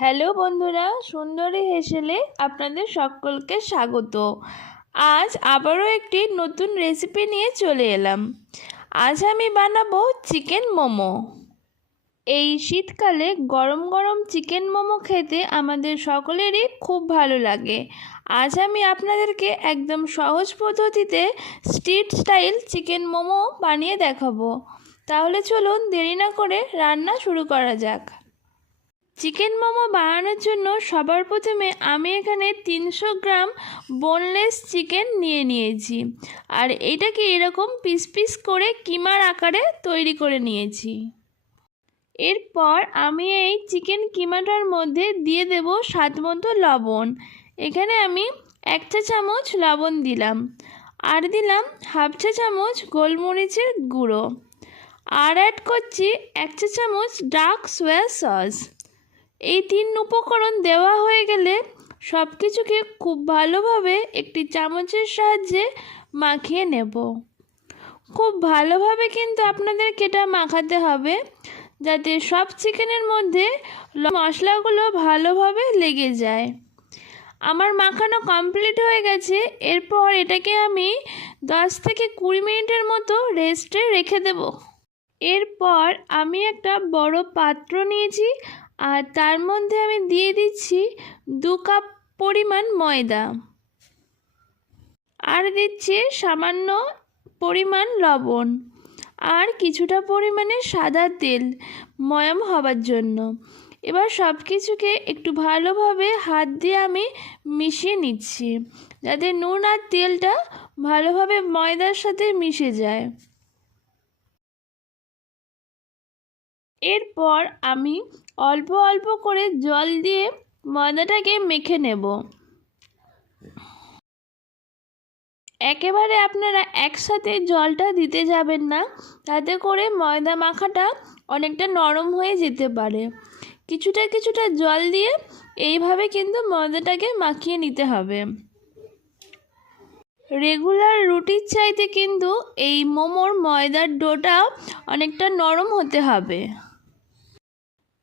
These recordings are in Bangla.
হ্যালো বন্ধুরা, সুন্দরী হেসেলে আপনাদের সকলকে স্বাগত। আজ আবারও একটি নতুন রেসিপি নিয়ে চলে এলাম। আজ আমি বানাবো চিকেন মোমো। এই শীতকালে গরম গরম চিকেন মোমো খেতে আমাদের সকলেরই খুব ভালো লাগে। আজ আমি আপনাদেরকে একদম সহজ পদ্ধতিতে স্ট্রিট স্টাইল চিকেন মোমো বানিয়ে দেখাবো। তাহলে চলুন দেরি না করে রান্না শুরু করা যাক। চিকেন মোমো বানানোর জন্য সবার প্রথমে আমি এখানে 300 গ্রাম বোনলেস চিকেন নিয়েছি, আর এটাকে এরকম পিস পিস করে কিমার আকারে তৈরি করে নিয়েছি। এরপর আমি এই চিকেন কিমাটার মধ্যে দিয়ে দেব স্বাদ মতো লবণ। এখানে আমি 1 চা চামচ লবণ দিলাম, আর দিলাম 1/2 চা চামচ গোলমরিচের গুঁড়ো, আর অ্যাড করছি 1 চা চামচ ডার্ক সোয়া সস। এই 3 উপকরণ দেওয়া হয়ে গেলে সব কিছুকে খুব ভালোভাবে একটি চামচের সাহায্যে মাখিয়ে নেব। খুব ভালোভাবে কিন্তু আপনাদেরকে এটা মাখাতে হবে, যাতে সব চিকেনের মধ্যে মশলাগুলো ভালোভাবে লেগে যায়। আমার মাখানো কমপ্লিট হয়ে গেছে। এরপর এটাকে আমি 10 থেকে 20 মিনিটের মতো রেস্টে রেখে দেব। এরপর আমি একটা বড় পাত্র নিয়েছি, আর তার মধ্যে আমি দিয়ে দিচ্ছি 2 কাপ পরিমাণ ময়দা, আর দিচ্ছি সামান্য পরিমাণ লবণ, আর কিছুটা পরিমাণে সাদা তেল ময়াম হবার জন্য। এবার সব কিছুকে একটু ভালোভাবে হাত দিয়ে আমি মিশিয়ে নিচ্ছি, যাতে নুন আর তেলটা ভালোভাবে ময়দার সাথে মিশে যায়। এরপর আমি অল্প অল্প করে জল দিয়ে ময়দাটাকে মেখে নেব। একেবারে আপনারা একসাথে জলটা দিতে যাবেন না, তাতে করে ময়দা মাখাটা অনেকটা নরম হয়ে যেতে পারে। কিছুটা কিছুটা জল দিয়ে এইভাবে কিন্তু ময়দাটাকে মাখিয়ে নিতে হবে। রেগুলার রুটির চাইতে কিন্তু এই মোমোর ময়দার ডোটা অনেকটা নরম হতে হবে।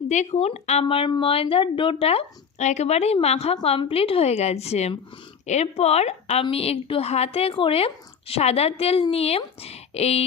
দেখুন, আমার ময়দার ডোটা একেবারেই মাখা কমপ্লিট হয়ে গেছে। এরপর আমি একটু হাতে করে সাদা তেল নিয়ে এই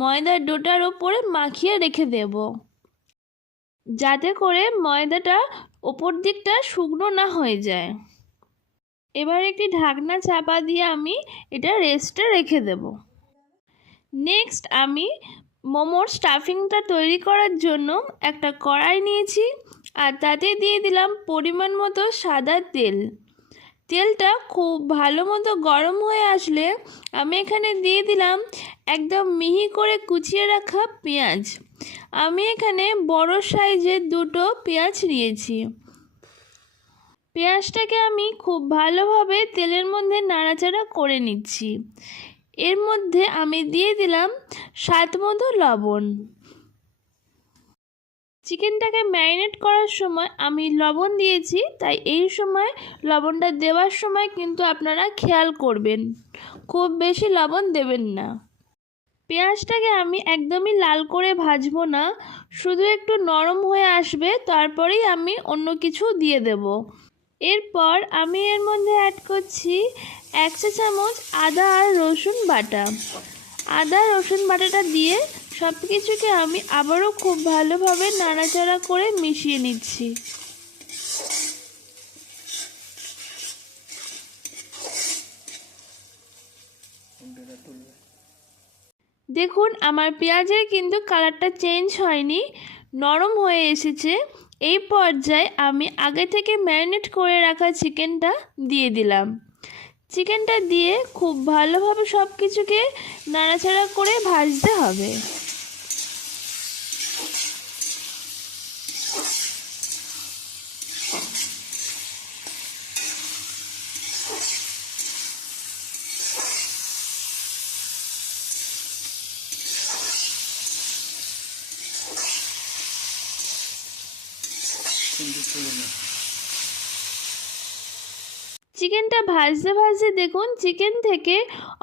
ময়দার ডোটার ওপরে মাখিয়ে রেখে দেব, যাতে করে ময়দাটা ওপর দিকটা শুকনো না হয়ে যায়। এবার একটি ঢাকনা চাপা দিয়ে আমি এটা রেস্টে রেখে দেব। নেক্সট আমি মোমোর স্টাফিংটা তৈরি করার জন্য একটা কড়াই নিয়েছি, আর তাতে দিয়ে দিলাম পরিমাণ মতো সাদা তেল। তেলটা খুব ভালো মতো গরম হয়ে আসলে আমি এখানে দিয়ে দিলাম একদম মিহি করে কুচিয়ে রাখা পেঁয়াজ। আমি এখানে বড় সাইজের 2টো পেঁয়াজ নিয়েছি। পেঁয়াজটাকে আমি খুব ভালোভাবে তেলের মধ্যে নাড়াচাড়া করে নিচ্ছি। এর মধ্যে আমি দিয়ে দিলাম স্বাদ মতো লবণ। চিকেনটাকে ম্যারিনেট করার সময় আমি লবণ দিয়েছি, তাই এই সময় লবণটা দেওয়ার সময় কিন্তু আপনারা খেয়াল করবেন, খুব বেশি লবণ দেবেন না। পেঁয়াজটাকে আমি একদমই লাল করে ভাজবো না, শুধু একটু নরম হয়ে আসবে, তারপরেই আমি অন্য কিছু দিয়ে দেব। এরপর আমি এর মধ্যে অ্যাড করছি 1 চা চামচ আদা আর রসুন বাটা। আদা রসুন বাটাটা দিয়ে সব কিছুকে আমি আবারও খুব ভালোভাবে নাড়াচাড়া করে মিশিয়ে নিচ্ছি। দেখুন, আমার পেঁয়াজের কিন্তু কালারটা চেঞ্জ হয়নি, নরম হয়ে এসেছে। এই পর্যায়ে আমি আগে থেকে ম্যারিনেট করে রাখা চিকেনটা দিয়ে দিলাম। চিকেনটা দিয়ে খুব ভালোভাবে সব কিছুকে নাড়াচাড়া করে ভাজতে হবে। চিকেনটা ভাজতে ভাজতে দেখুন চিকেন থেকে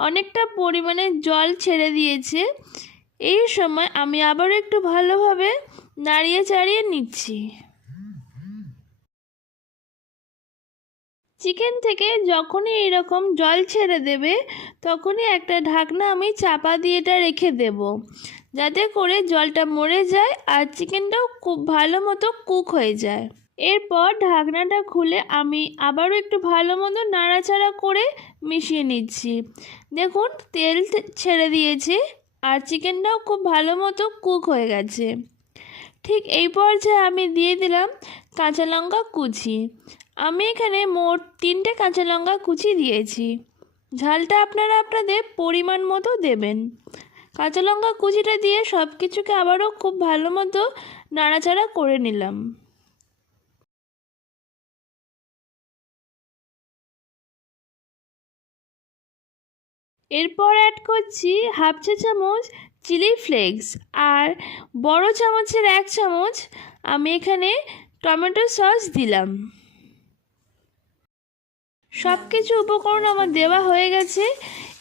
অনেকটা পরিমাণে জল ছেড়ে দিয়েছে। এই সময় আমি আবারও একটু ভালোভাবে নাড়িয়ে চাড়িয়ে নিচ্ছি। চিকেন থেকে যখনই এরকম জল ছেড়ে দেবে তখনই একটা ঢাকনা আমি চাপা দিয়ে এটা রেখে দেব, যাতে করে জলটা মরে যায় আর চিকেনটাও খুব ভালো মতো কুক হয়ে যায়। এরপর ঢাকনাটা খুলে আমি আবারও একটু ভালো মতো নাড়াচাড়া করে মিশিয়ে নিচ্ছি। দেখুন তেল ছেড়ে দিয়েছে আর চিকেনটাও খুব ভালো মতো কুক হয়ে গেছে। ঠিক এই পর্যায়ে আমি দিয়ে দিলাম কাঁচা লঙ্কা কুচি। আমি এখানে মোট 3টে কাঁচা লঙ্কা কুচি দিয়েছি। ঝালটা আপনারা আপনাদের পরিমাণ মতো দেবেন। কাঁচা লঙ্কা কুচিটা দিয়ে সব কিছুকে আবারও খুব ভালো মতো নাড়াচাড়া করে নিলাম। এরপর অ্যাড করছি হাফ চা চামচ চিলি ফ্লেক্স আর বড় চামচের 1 চামচ আমি এখানে টমেটো সস দিলাম। সব কিছু উপকরণ আমার দেওয়া হয়ে গেছে।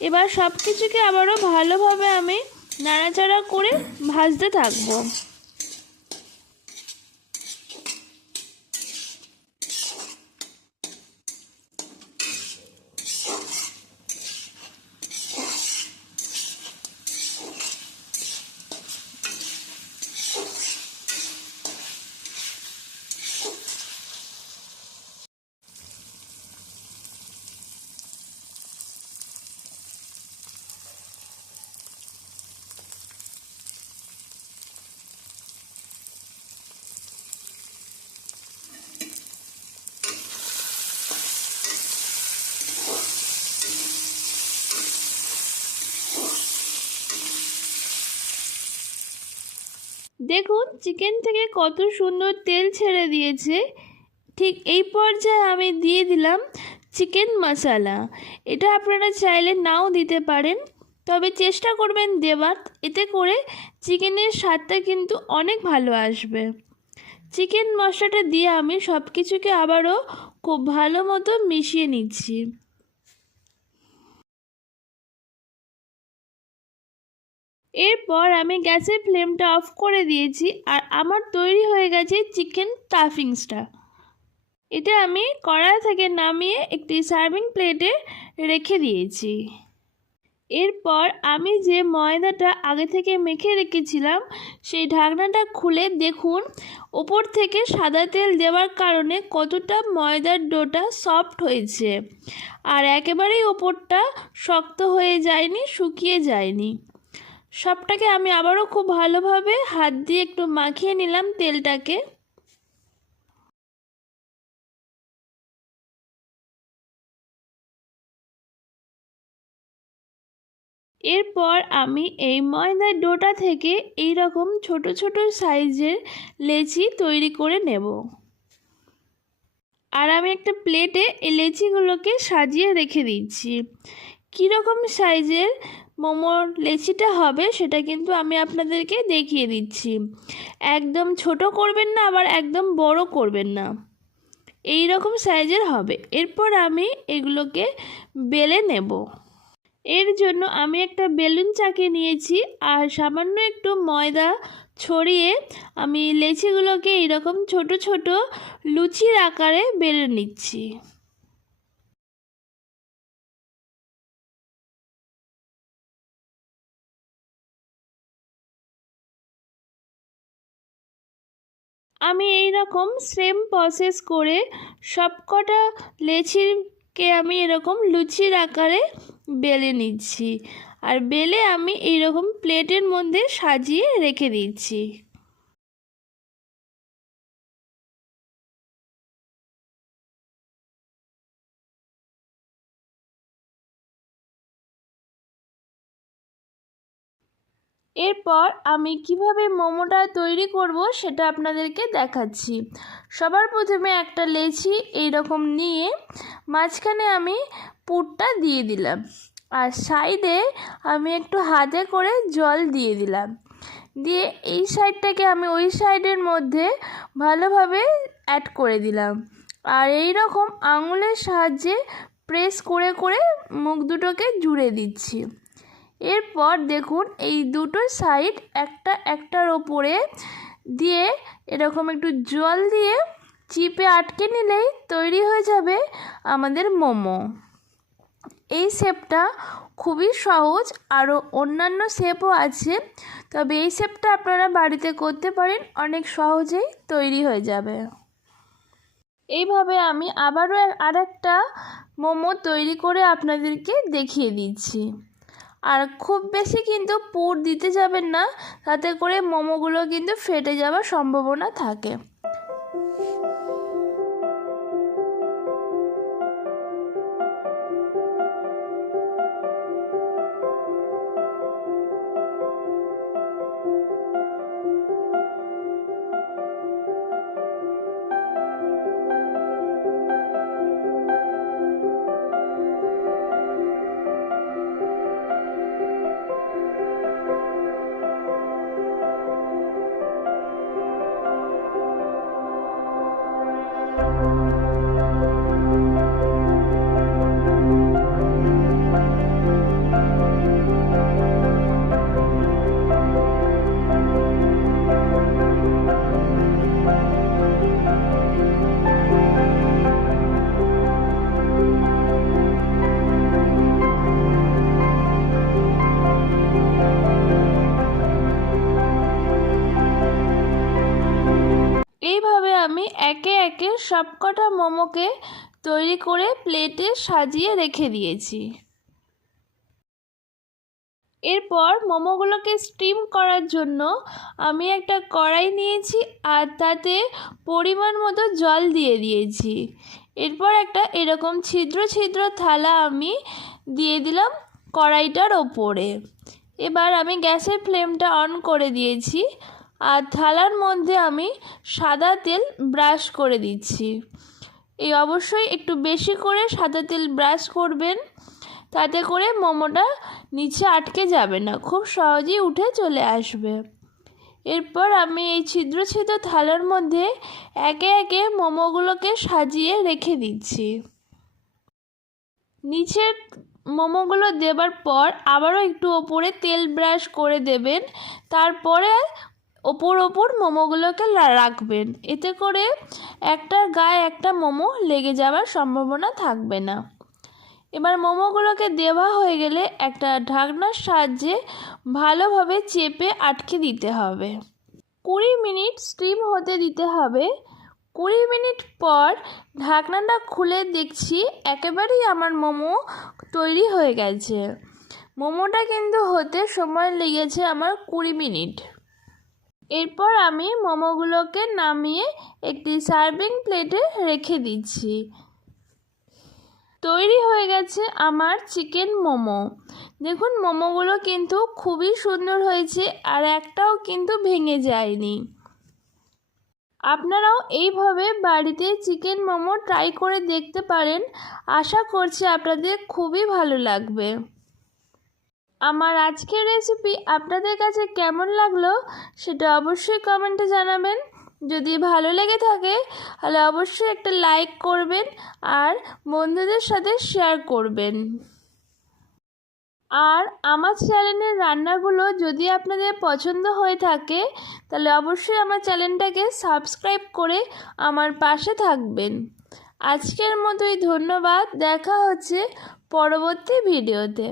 এবার সব কিছুকে আবারও ভালোভাবে আমি নাড়াচাড়া করে ভাজতে থাকবো। দেখুন চিকেন থেকে কত সুন্দর তেল ছেড়ে দিয়েছে। ঠিক এই পর্যায়ে আমি দিয়ে দিলাম চিকেন মশলা। এটা আপনারা চাইলে নাও দিতে পারেন, তবে চেষ্টা করবেন দেবার, এতে করে চিকেনের স্বাদটা কিন্তু অনেক ভালো আসবে। চিকেন মশলাটা দিয়ে আমি সব কিছুকে আবারও খুব ভালো মতো মিশিয়ে নিচ্ছি। এরপর আমি গ্যাসের ফ্লেমটা অফ করে দিয়েছি আর আমার তৈরি হয়ে গেছে চিকেন স্টাফিংসটা। এটা আমি কড়াই থেকে নামিয়ে একটি সার্ভিং প্লেটে রেখে দিয়েছি। এরপর আমি যে ময়দাটা আগে থেকে মেখে রেখেছিলাম সেই ঢাকনাটা খুলে দেখুন ওপর থেকে সাদা তেল দেওয়ার কারণে কতটা ময়দার ডোটা সফট হয়েছে আর একেবারেই ওপরটা শক্ত হয়ে যায়নি, শুকিয়ে যায়নি। সবটাকে আমি আবারও খুব ভালোভাবে হাত দিয়ে একটু মাখিয়ে নিলাম তেলটাকে। এরপর আমি এই ময়দার ডোটা থেকে এই রকম ছোট ছোট সাইজের লেচি তৈরি করে নেব। আর আমি একটা প্লেটে এই লেচিগুলোকে সাজিয়ে রেখে দিচ্ছি। কীরকম সাইজের মোমোর লেচিটা হবে সেটা কিন্তু আমি আপনাদেরকে দেখিয়ে দিচ্ছি। একদম ছোট করবেন না, আবার একদম বড় করবেন না, এই রকম সাইজের হবে। এরপর আমি এগুলোকে বেলে নেব। এর জন্য আমি একটা বেলুন চাকি নিয়েছি আর সামান্য একটু ময়দা ছড়িয়ে আমি লেচিগুলোকে এইরকম ছোট ছোট লুচির আকারে বেলে নিচ্ছি। আমি এই রকম সেম প্রসেস করে সবকটা লেচিকে আমি এরকম লুচির আকারে বেলে নিচ্ছি আর বেলে আমি এইরকম প্লেটের মধ্যে সাজিয়ে রেখে দিচ্ছি। এরপর আমি কিভাবে মোমোটা তৈরি করব সেটা আপনাদেরকে দেখাচ্ছি। সবার প্রথমে একটা লেচি এইরকম নিয়ে মাঝখানে আমি পুরটা দিয়ে দিলাম আর সাইডে আমি একটু হাতে করে জল দিয়ে দিলাম, দিয়ে এই সাইডটাকে আমি ওই সাইডের মধ্যে ভালোভাবে অ্যাড করে দিলাম আর এই রকম আঙুলের সাহায্যে প্রেস করে করে মুখ দুটোকে জুড়ে দিচ্ছি। এরপর দেখুন এই দুটো সাইড একটা একটার ওপরে দিয়ে এরকম একটু জল দিয়ে চিপে আটকে নিলেই তৈরি হয়ে যাবে আমাদের মোমো। এই শেপটা খুবই সহজ, আরও অন্যান্য শেপও আছে, তবে এই শেপটা আপনারা বাড়িতে করতে পারেন, অনেক সহজেই তৈরি হয়ে যাবে। এইভাবে আমি আবারও আরেকটা মোমো তৈরি করে আপনাদেরকে দেখিয়ে দিচ্ছি। আর খুব বেশি কিন্তু পুর দিতে যাবেন না, তাতে করে মোমোগুলো কিন্তু ফেটে যাওয়ার সম্ভাবনা থাকে। এইভাবে আমি একে একে সবকটা মোমোকে তৈরি করে প্লেটে সাজিয়ে রেখে দিয়েছি। এরপর মোমোগুলোকে স্টিম করার জন্য আমি একটা কড়াই নিয়েছি আর তাতে পরিমাণ মতো জল দিয়ে দিয়েছি। এরপর একটা এরকম ছিদ্র ছিদ্র থালা আমি দিয়ে দিলাম কড়াইটার ওপরে। এবার আমি গ্যাসের ফ্লেমটা অন করে দিয়েছি আর থালার মধ্যে আমি সাদা তেল ব্রাশ করে দিচ্ছি। এই অবশ্যই একটু বেশি করে সাদা তেল ব্রাশ করবেন, তাতে করে মোমোটা নিচে আটকে যাবে না, খুব সহজেই উঠে চলে আসবে। এরপর আমি এই ছিদ্র ছিদ্র থালার মধ্যে একে একে মোমোগুলোকে সাজিয়ে রেখে দিচ্ছি। নিচের মোমোগুলো দেবার পর আবারও একটু ওপরে তেল ব্রাশ করে দেবেন, তারপরে ওপর মোমোগুলোকে রাখবেন, এতে করে একটার গায়ে একটা মোমো লেগে যাওয়ার সম্ভাবনা থাকবে না। এবার মোমোগুলোকে দেওয়া হয়ে গেলে একটা ঢাকনার সাহায্যে ভালোভাবে চেপে আটকে দিতে হবে। 20 মিনিট স্টিম হতে দিতে হবে। 20 মিনিট পর ঢাকনাটা খুলে দেখছি একেবারেই আমার মোমো তৈরি হয়ে গেছে। মোমোটা কিন্তু হতে সময় লেগেছে আমার 20 মিনিট। এরপর আমি মোমোগুলোকে নামিয়ে একটি সার্ভিং প্লেটে রেখে দিচ্ছি। তৈরি হয়ে গেছে আমার চিকেন মোমো। দেখুন মোমোগুলো কিন্তু খুবই সুন্দর হয়েছে আর একটাও কিন্তু ভেঙে যায়নি। আপনারাও এইভাবে বাড়িতে চিকেন মোমো ট্রাই করে দেখতে পারেন, আশা করছি আপনাদের খুবই ভালো লাগবে। আমার আজকের রেসিপি আপনাদের কাছে কেমন লাগলো সেটা অবশ্যই কমেন্টে জানাবেন। যদি ভালো লেগে থাকে তাহলে অবশ্যই একটা লাইক করবেন আর বন্ধুদের সাথে শেয়ার করবেন। আর আমার চ্যানেলের রান্নাগুলো যদি আপনাদের পছন্দ হয়ে থাকে তাহলে অবশ্যই আমার চ্যানেলটাকে সাবস্ক্রাইব করে আমার পাশে থাকবেন। আজকের মতোই ধন্যবাদ, দেখা হচ্ছে পরবর্তী ভিডিওতে।